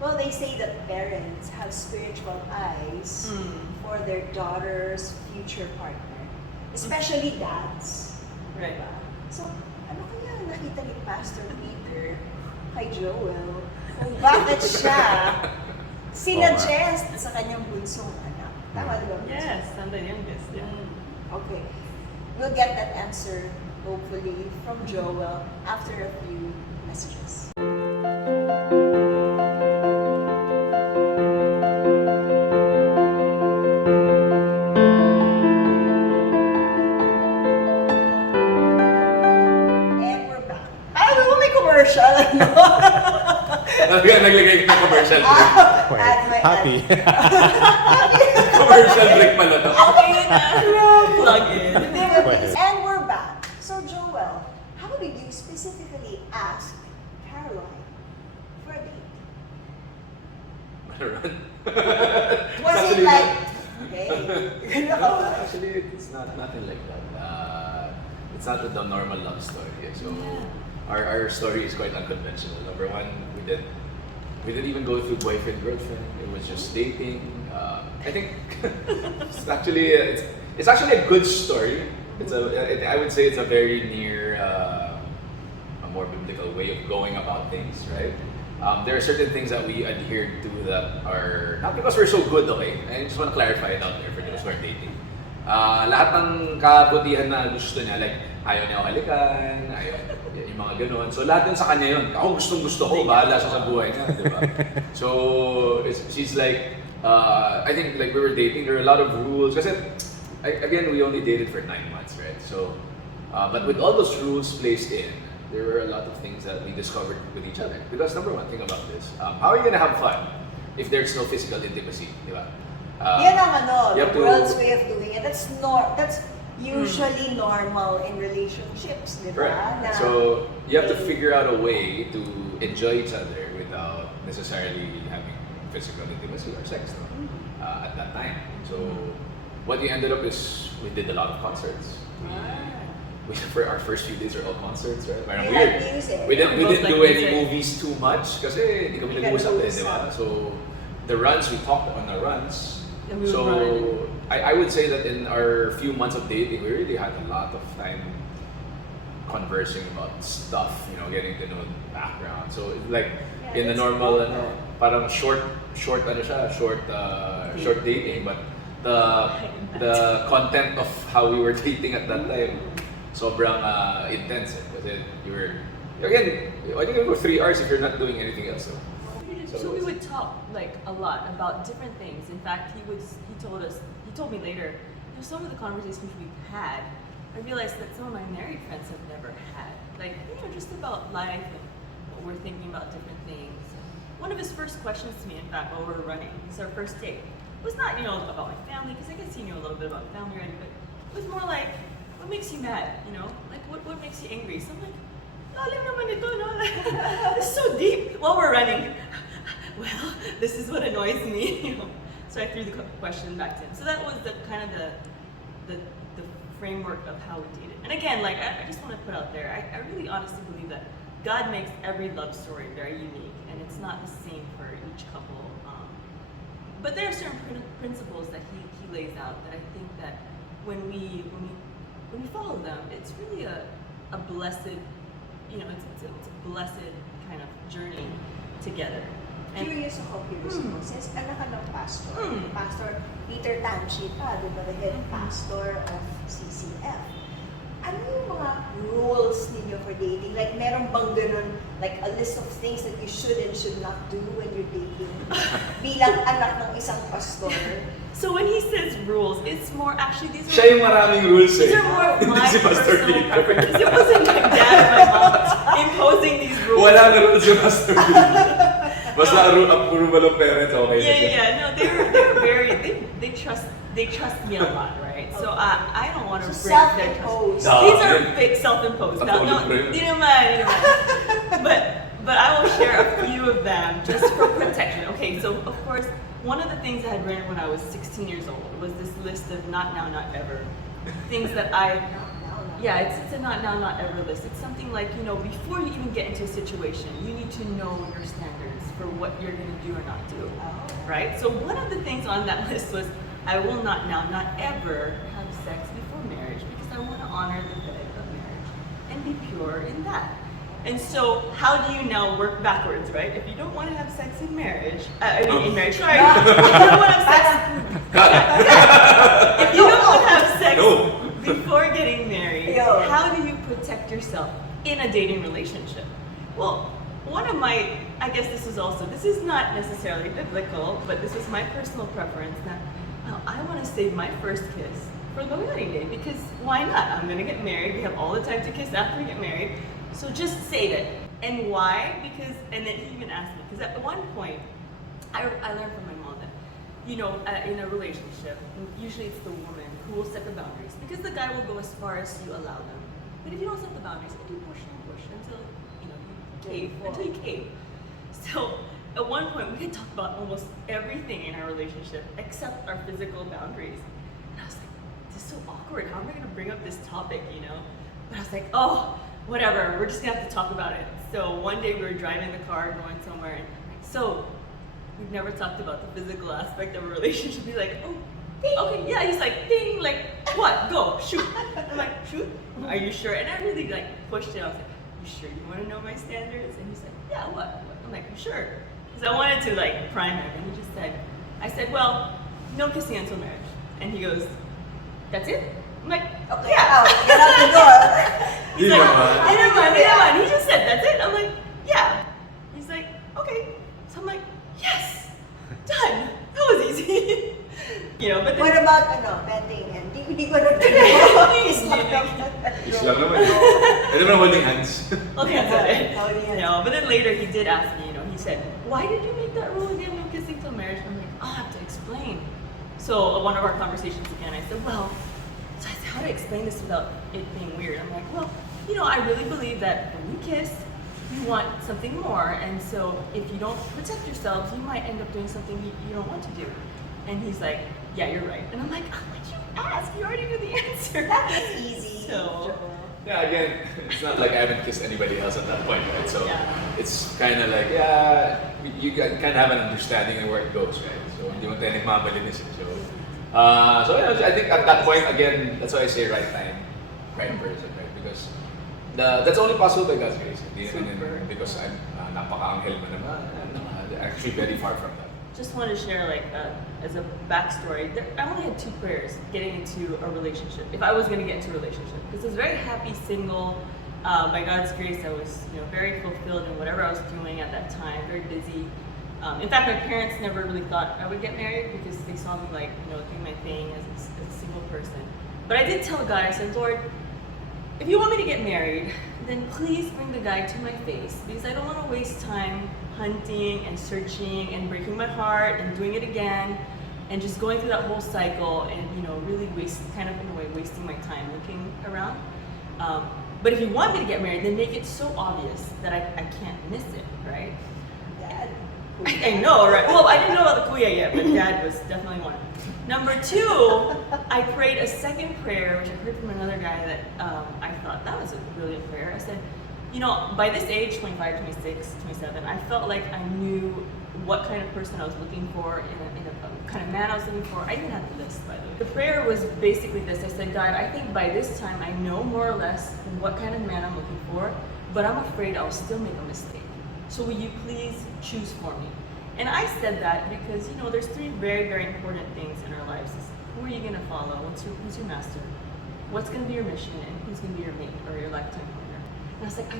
Well, they say that parents have spiritual eyes for their daughter's future partner. Especially dads. Right. Diba? So, ano kaya nakita ni Pastor Peter kay Joel kung bakit siya sinuggest sa kanyang bunsong anak? Tama diba? Yes, I'm the youngest. Yeah. Okay. We'll get that answer, hopefully, from Joel after a few messages. Commercial, no? Naglagay ng commercial break. Happy. Commercial break pala to. Okay na. Plug in. And we're back. So Joel, how did you specifically ask Caroline for a date? Was it like, hey, actually, it's not nothing like that. It's not the normal love story. So. Our story is quite unconventional. Number one, we didn't even go through boyfriend girlfriend. It was just dating. I think it's actually a good story. I would say it's a very near a more biblical way of going about things, right? There are certain things that we adhere to that are not because we're so good. Okay, I just want to clarify it out there for those who are dating. Lahat ng kabutihan na gusto niya, like ayaw niya halikan, ayaw yung mga ganon. So lahat yun sa kanya yun. Ako gustong-gusto ko, bahala siya sa buhay niya, di ba? So she's like, I think like we were dating, there were a lot of rules. Kasi again, we only dated for 9 months, right? So, but with all those rules placed in, there were a lot of things that we discovered with each other. Because number one, think about this. How are you gonna have fun if there's no physical intimacy, di ba? Yan ang the world's way of doing it. That's usually normal in relationships, di ba? Right. So you have to figure out a way to enjoy each other without necessarily having physical intimacy or sex at that time. So what we ended up is we did a lot of concerts. For our first few days are all concerts, right? Parang weird. We didn't do any movies too much kasi hindi kami nag-uusap di ba? So the runs, we talked on the runs. So I would say that in our few months of dating, we really had a lot of time conversing about stuff, getting to know the background. So like in the normal, parang short dating, but the content of how we were dating at that time, sobrang intense. Kasi you were again, I think it was 3 hours if you're not doing anything else. So we would talk like a lot about different things. In fact, he told me later, some of the conversations we've had, I realized that some of my married friends have never had. Like, just about life and what we're thinking about different things. One of his first questions to me, in fact, while we were running, it's our first date, was not, about my family, because I guess he knew a little bit about family already, but it was more like, what makes you mad, Like, what makes you angry? So I'm like, alam naman ito, no? It's so deep. While we're running, well, this is what annoys me. So I threw the question back to him. So that was the kind of the framework of how we dated. And again, like I just want to put out there, I really honestly believe that God makes every love story very unique, and it's not the same for each couple. But there are certain principles that he lays out that I think that when we follow them, it's really a blessed, it's a blessed kind of journey together. Curious ako, since anak ka ng pastor, Pastor Peter Tanchi pa, di ba, the head pastor of CCF. Ano yung mga rules ninyo for dating? Like, meron bang ganun, like a list of things that you should and should not do when you're dating? Bilang anak ng isang pastor. So when he says rules, it's more actually these Siya yung maraming rules these are more of my personal preferences. It wasn't my dad and my mom imposing these rules. Wala na rules yung Pastor Peter. Basta approval of parents, okay. Yeah. No, they're very they trust me a lot, right? So I don't want to break their trust. These are fake self-imposed. No, di naman. But I will share a few of them just for protection. Okay, so of course, one of the things I had written when I was 16 years old was this list of not now, not ever. Things that it's a not now, not ever list. It's something like, before you even get into a situation, you need to know your standards for what you're going to do or not do, Oh. right? So one of the things on that list was, I will not ever have sex before marriage because I want to honor the bed of marriage and be pure in that. And so how do you now work backwards, right? If you don't want to have sex in marriage, in marriage, sorry, if you don't want to have sex, if you don't want to have sex before getting married, how do you protect yourself in a dating relationship? Well, one of my, I guess this is not necessarily biblical, but this was my personal preference that I want to save my first kiss for the wedding day because why not? I'm going to get married. We have all the time to kiss after we get married. So just save it. And why? Because, and then he even asked me, because at one point, I learned from my mom that, you know, in a relationship, usually it's the woman who will set the boundaries because the guy will go as far as you allow them. But if you don't set the boundaries, you push and push until, you know, you cave, until you cave. So at one point, we had talked about almost everything in our relationship except our physical boundaries. And I was like, this is so awkward. How am I going to bring up this topic, you know? But I was like, oh, whatever, we're just gonna have to talk about it. So one day we were driving the car going somewhere and I'm like, so we've never talked about the physical aspect of a relationship. He's like, oh, ding. Okay, yeah, he's like, ding, like, what, go, shoot. I'm like, shoot, are you sure? And I really like pushed it. I was like, you sure you wanna know my standards? And he's like, yeah, what? I'm like, you sure? Because I wanted to like prime him and he just said, I said, well, no kissing until marriage. And he goes, that's it? I'm like, Okay, yeah. get out the door. He's like, never mind. He just said, that's it? I'm like, yeah. He's like, okay. So I'm like, yes, done. That was easy. You know, but then, What about petting and hindi ko na Is lang naman. Ano naman holding hands? okay, that's it. Holding hands. You know, but then later he did ask me, you know, he said, why did you make that rule again, no kissing till marriage? I'm like, I'll have to explain. So one of our conversations again, I said, well, so I said, how to explain this without it being weird? I'm like, well, you know, I really believe that when you kiss, you want something more. And so if you don't protect yourselves, you might end up doing something you don't want to do. And he's like, yeah, you're right. And I'm like, oh, why'd you ask? You already knew the answer. That was easy. So, Yeah, again, it's not like I haven't kissed anybody else at that point, right? So yeah. it's kind of like, yeah, you kind of have an understanding of where it goes, right? So hindi mo tayo nagmamalinis. So yeah, I think at that point, again, that's why I say right time, right person, right? Because that's only possible by God's grace. Super. Because I'm napaka-anghel mo naman. I'm actually very far from that. Just want to share, like, as a backstory, I only had 2 prayers getting into a relationship, if I was going to get into a relationship. Because I was very happy single. By God's grace, I was, you know, very fulfilled in whatever I was doing at that time, very busy. In fact, my parents never really thought I would get married because they saw me, like, you know, doing my thing as a single person. But I did tell God, I said, Lord, if you want me to get married, then please bring the guy to my face because I don't want to waste time hunting and searching and breaking my heart and doing it again and just going through that whole cycle and, you know, really kind of in a way wasting my time looking around. But if you want me to get married, then make it so obvious that I can't miss it, right? Dad. I know, right? Well, I didn't know about the kuya yet, but Dad was definitely one. Number 2, I prayed a second prayer, which I heard from another guy that I thought that was a brilliant prayer. I said, you know, by this age, 25, 26, 27, I felt like I knew what kind of person I was looking for, in a kind of man I was looking for. I even had a list, by the way. The prayer was basically this. I said, God, I think by this time I know more or less what kind of man I'm looking for, but I'm afraid I'll still make a mistake. So will you please choose for me? And I said that because, you know, there's 3 very, very important things in our lives. It's who are you going to follow? Who's your master? What's going to be your mission? And who's going to be your mate or your lifetime partner? And I was like,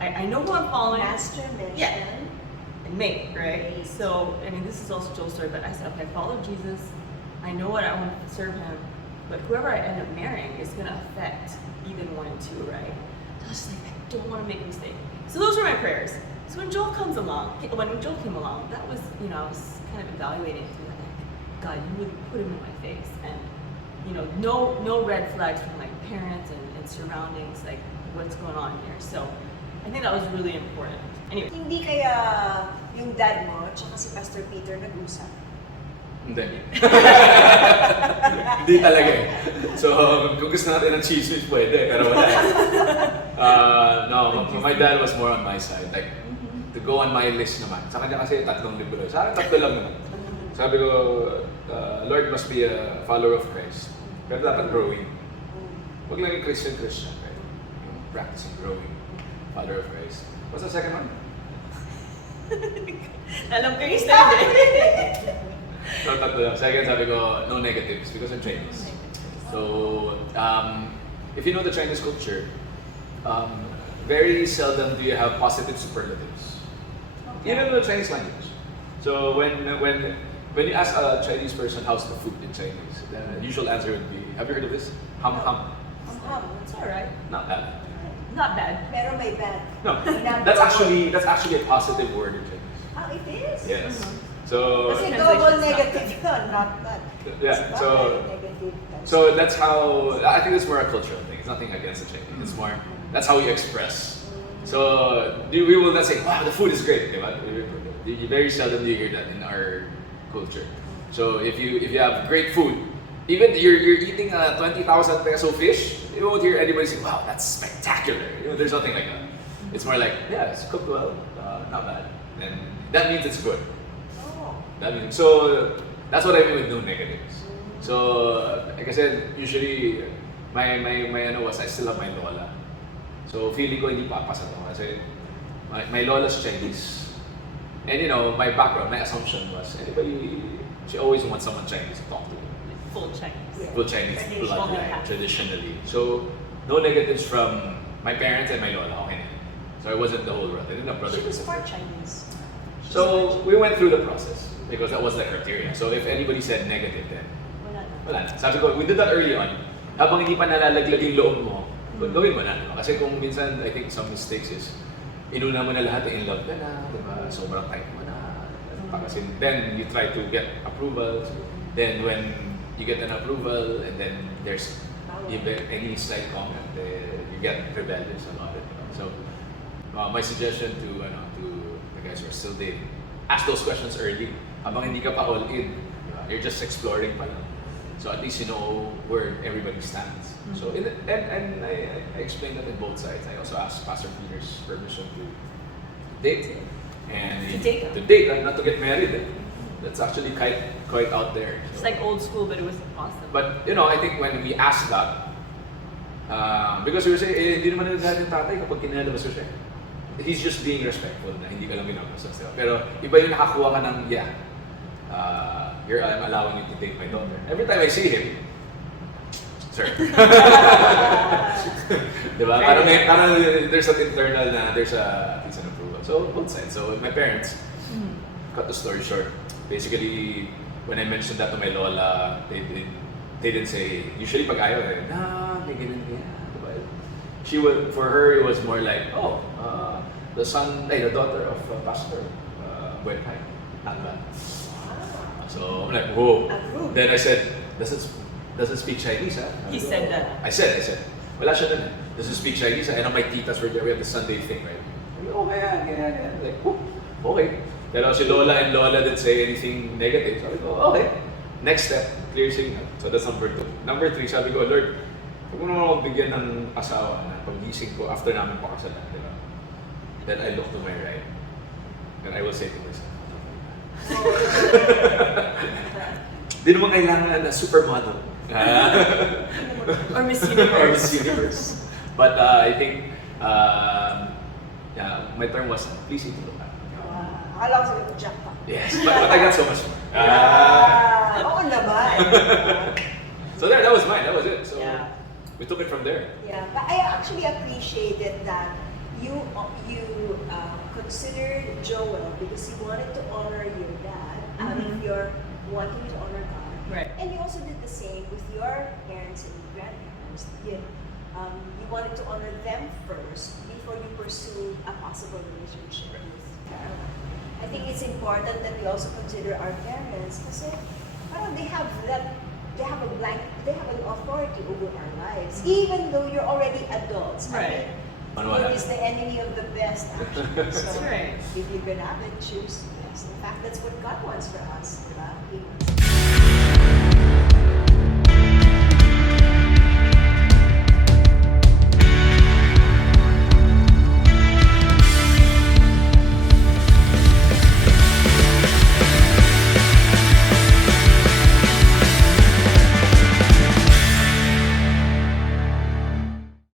I know who I'm following. Master, mission. Yeah. And mate, right? Mate. So, I mean, this is also Joel's story, but I said, okay, I follow Jesus. I know what I want to serve him. But whoever I end up marrying is going to affect even 1 and 2, right? So I was just like, I don't want to make a mistake. So those were my prayers. So when Joel came along, that was, you know, I was kind of evaluating through like, God, you really put him in my face. And, you know, no red flags from my parents and surroundings, like what's going on here. So I think that was really important. Anyway. Hindi kaya yung dad mo tsaka si Pastor Peter nag-usap? Hindi. Hindi talaga eh. So, kung gusto natin ng chismis, pwede. Pero wala. No, my dad was more on my side. Like, to go on my list naman. Sa kanya kasi 3 libro. Sa akin 3 lang naman. Sabi ko, Lord must be a follower of Christ. Pero dapat growing. Huwag lang yung Christian, right? Practicing, growing. Follower of Christ. What's the second one? Alam ko yung third eh. So, 3 lang. Second, sabi ko, no negatives because I'm Chinese. So, if you know the Chinese culture, very seldom do you have positive superlatives. Even in the Chinese language. So when you ask a Chinese person how's the food in Chinese, the usual answer would be, have you heard of this? Ham ham. It's alright. Not bad. Not bad. Pero may bad. No, that's actually a positive word in Chinese. Oh, it is? Yes. So Kasi Translation double is not negative yun, not bad. yeah. It's So not negative. so that's how I think it's more a cultural thing. It's nothing against the Chinese. It's more that's how we express. So we will not say, wow, the food is great. Diba? Very seldom do you hear that in our culture. So if you have great food, even you're eating a 20,000 peso fish, you won't hear anybody say, wow, that's spectacular. There's nothing like that. It's more like, yeah, it's cooked well, not bad. And that means it's good. Oh. So that's what I mean with no negatives. So like I said, usually my ano was I still have my lola. So feeling ko hindi papasa to kasi my lola's Chinese. And my background, my assumption was she always wants someone Chinese to talk to. Full Chinese. Yeah. Full Chinese Traditional. bloodline, traditionally. So no negatives from my parents and my lola. Okay na. So I wasn't the whole world. I didn't have brothers She and was part sisters. Chinese. So we went through the process because that was the criteria. So if anybody said negative, then wala na. Sabi ko, we did that early on. Habang hindi pa nalalaglag yung loob mo, gawin mo na. Kasi kung minsan, I think some mistakes is, inuna mo na lahat, in love ka na, diba? Sobrang type mo na. Kasi then you try to get approval. Then when you get an approval, and then there's any slight comment, you get rebellious about it. So my suggestion to the guys who are still dating, ask those questions early. Habang hindi ka pa all in, you're just exploring pa lang. So at least you know where everybody stands. So and I explained that in both sides. I also asked Pastor Peter's permission to date and To date. and not to get married. That's actually quite out there. It's like old school, but it was awesome. But I think when we asked that, because we were saying, hindi naman nagsasabi ng tatay kapag kinalabas ko siya. He's just being respectful na hindi ka lang binabastos. Pero iba yung nakakuha ka ng, I'm allowing you to date my daughter. Every time I see him, sir. Diba? Parang there's an internal there's an approval. So both sides. So my parents, cut the story short, basically, when I mentioned that to my lola, they didn't say, usually pag ayaw, may ganun. For her, it was more like, the daughter of Pastor Buenhay. Not bad. So I'm like, whoa. Then I said, doesn't speak Chinese, huh? He said that. I said, wala siya dun. Doesn't speak Chinese, and my titas were there. We have the Sunday thing, right? Okay, yeah. Like, okay. Pero si Lola and Lola didn't say anything negative. Sabi ko, okay. Next step, clear signal. So that's number 2. Number 3, sabi ko, Lord, huwag mo naman ako bigyan ng asawa na pag-gising ko after namin pakasalan. Diba? Then I look to my right. And I will say to myself, di naman kailangan na supermodel. Or Miss Universe. Or Miss Universe. But I think, my term was pleasing to look at. Akala ko sila jack pa. Yes, but I got so much more. Oo naman. So that was mine. That was it. So we took it from there. Yeah, but I actually appreciated that you considered Joel because you wanted to honor your dad out of your wanting to honor God. Right. And you also did the same with your parents and grandparents. You wanted to honor them first before you pursue a possible relationship with Carolyn. I think it's important that we also consider our parents kasi parang they have an authority over our lives, even though you're already adults. Right. Food is the enemy of the best, actually. So That's right. if you're gonna have it, choose the best. In fact, that's what God wants for us, diba? He wants